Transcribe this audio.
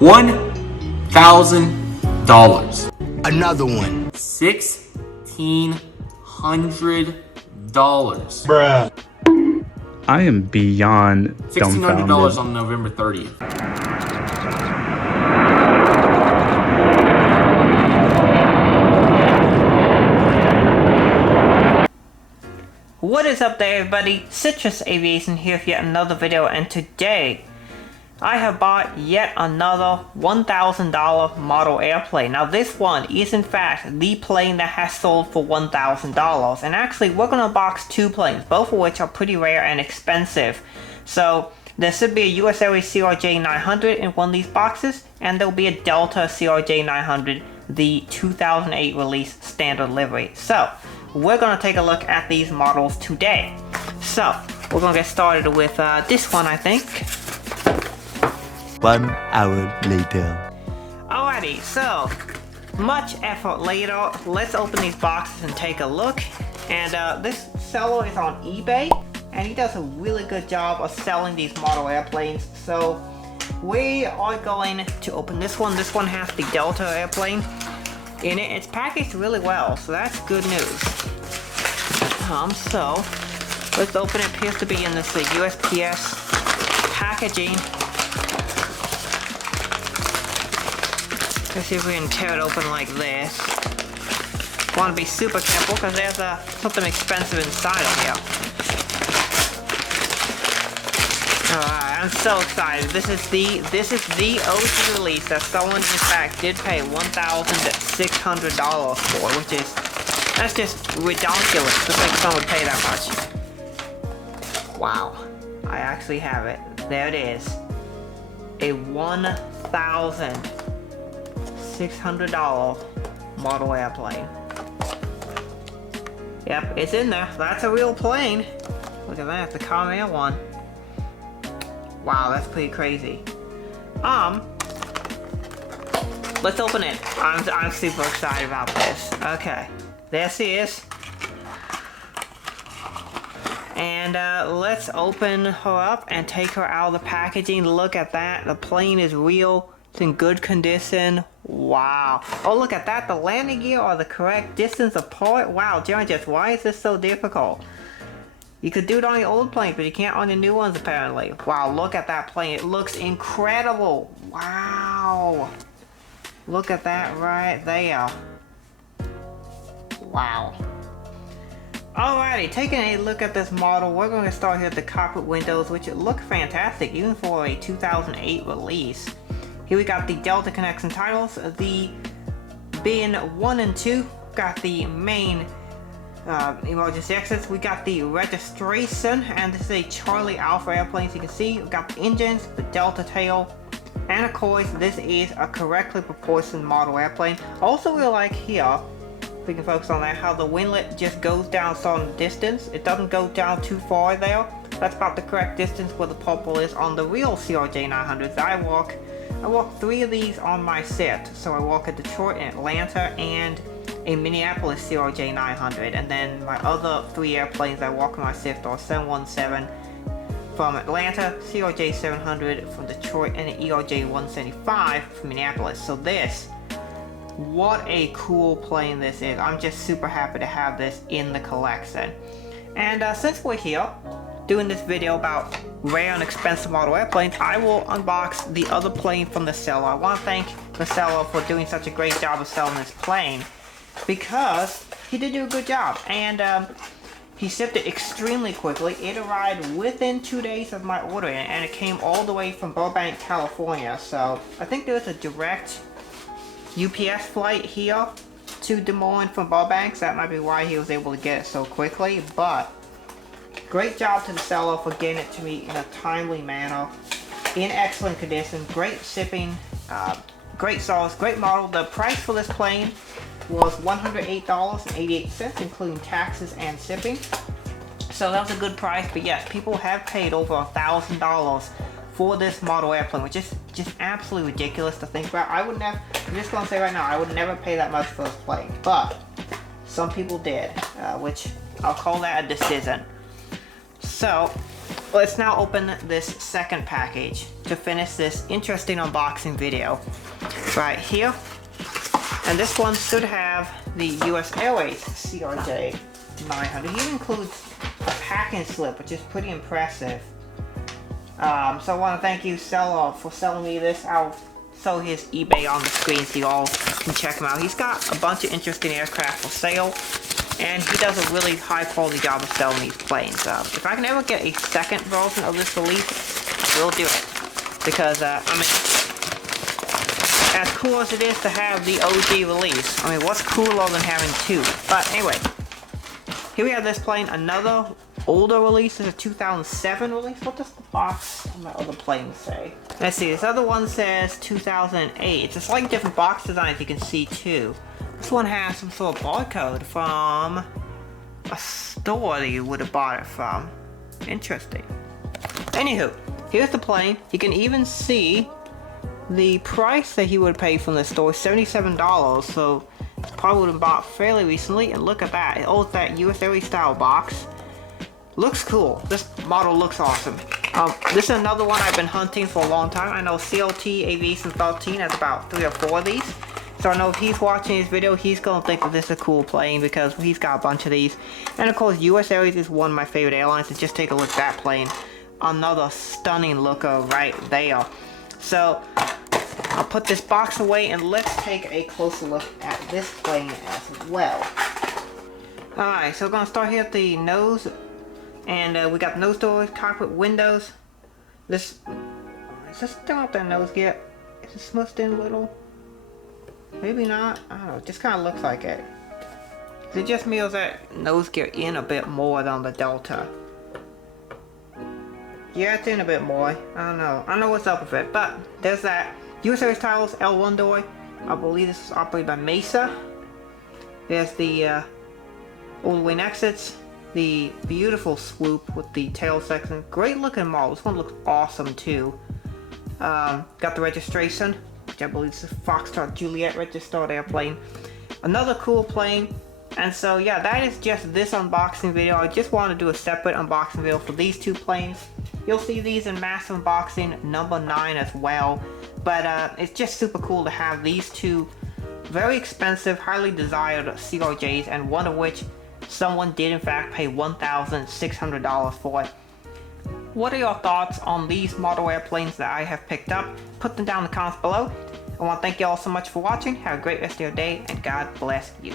$1,000. Another one. $1,600. Bruh. I am beyond dumbfounded. $1,600 on November 30th. What is up there, everybody? Citrus Aviation here with yet another video, and today I have bought yet another $1,000 model airplane. Now this one is in fact the plane that has sold for $1,000, and actually we're going to unbox two planes, both of which are pretty rare and expensive. So there should be a US Airways CRJ900 in one of these boxes, and there'll be a Delta CRJ900, the 2008 release standard livery. So we're going to take a look at these models today. So we're going to get started with this one, I think. 1 hour later. Alrighty, so much effort later, let's open these boxes and take a look. And this seller is on eBay, and he does a really good job of selling these model airplanes. So we are going to open this one. This one has the Delta airplane in it. It's packaged really well, so that's good news. So let's open it. Appears to be in this USPS packaging. Let's see if we can tear it open like this. Want to be super careful because there's something expensive inside of here. Alright, I'm so excited. This is the OG release that someone in fact did pay $1,600 for, that's just ridiculous to think someone would pay that much. Wow, I actually have it. There it is. A $1,600 model airplane. Yep, it's in there. That's a real plane. Look at that, the Comair one. Wow, that's pretty crazy. Let's open it. I'm super excited about this. Okay, there she is. And let's open her up and take her out of the packaging. Look at that. The plane is real. It's in good condition. Wow. Oh, look at that. The landing gear are the correct distance apart. Wow, John, why is this so difficult? You could do it on your old plane, but you can't on the new ones apparently. Wow, look at that plane. It looks incredible. Wow. Look at that right there. Wow. Alrighty, taking a look at this model, we're going to start here at the cockpit windows, which look fantastic even for a 2008 release. Here we got the Delta connection titles, the bin 1 and 2, got the main emergency exits. We got the registration, and this is a Charlie Alpha airplane. As you can see, we got the engines, the Delta tail, and of course this is a correctly proportioned model airplane. Also, we like here, if we can focus on that, how the winglet just goes down some distance. It doesn't go down too far there. That's about the correct distance where the purple is on the real CRJ900s. I walk 3 of these on my set. So I walk a Detroit and Atlanta and a Minneapolis CRJ900, and then my other 3 airplanes I walk on my shift are 717 from Atlanta, CRJ700 from Detroit, and an ERJ175 from Minneapolis. So what a cool plane this is. I'm just super happy to have this in the collection. And since we're here doing this video about rare and expensive model airplanes, I will unbox the other plane from the seller. I want to thank the seller for doing such a great job of selling this plane, because he did do a good job, and he shipped it extremely quickly. It arrived within 2 days of my ordering, and it came all the way from Burbank, California. So I think there's a direct UPS flight here to Des Moines from Burbank, so that might be why he was able to get it so quickly. But great job to the seller for getting it to me in a timely manner, in excellent condition, great shipping, great sauce, great model. The price for this plane was $108.88, including taxes and shipping. So that was a good price, but yes, people have paid over $1,000 for this model airplane, which is just absolutely ridiculous to think about. I would never, I'm just gonna say right now, I would never pay that much for this plane, but some people did, which I'll call that a decision. So Let's now open this second package to finish this interesting unboxing video. Right here. And this one should have the US Airways CRJ 900. He even includes a packing slip, which is pretty impressive. So I want to thank you, seller, for selling me this. I'll show his eBay on the screen so you all can check him out. He's got a bunch of interesting aircraft for sale, and he does a really high quality job of selling these planes. If I can ever get a second version of this release, I will do it. Because, I mean, as cool as it is to have the OG release, I mean, what's cooler than having two? But anyway, here we have this plane, another older release. This is a 2007 release. What does the box on my other plane say? Let's see, this other one says 2008. It's a slightly different box design, as you can see too. This one has some sort of barcode from a store that you would have bought it from. Interesting. Anywho, here's the plane. You can even see the price that he would pay from the store, $77. So it's probably would have bought fairly recently. And look at that. Oh, it's that US Airways style box. Looks cool. This model looks awesome. This is another one I've been hunting for a long time. I know CLT Aviation 13 has about 3 or 4 of these. So I know if he's watching this video, he's gonna think that this is a cool plane because he's got a bunch of these. And of course, US Airways is one of my favorite airlines. So just take a look at that plane. Another stunning looker right there. So I'll put this box away and let's take a closer look at this plane as well. Alright, so we're gonna start here at the nose. And we got nose doors, cockpit windows. Is this still up that nose gear? Is it smushed in a little? Maybe not. I don't know. It just kind of looks like it. Is it just me or is that nose gear in a bit more than the Delta? Yeah, it's in a bit more. I don't know. I don't know what's up with it. But there's that US Airways titles L1 door. I believe this is operated by Mesa. There's the old wing exits. The beautiful swoop with the tail section. Great looking model. This one looks awesome too. Got the registration, which I believe is a Foxtrot Juliet registered airplane. Another cool plane. And so yeah, that is just this unboxing video. I just want to do a separate unboxing video for these two planes. You'll see these in massive unboxing number 9 as well. But it's just super cool to have these two very expensive, highly desired CRJs, and one of which someone did in fact pay $1,600 for it. What are your thoughts on these model airplanes that I have picked up? Put them down in the comments below. I want to thank you all so much for watching. Have a great rest of your day and God bless you.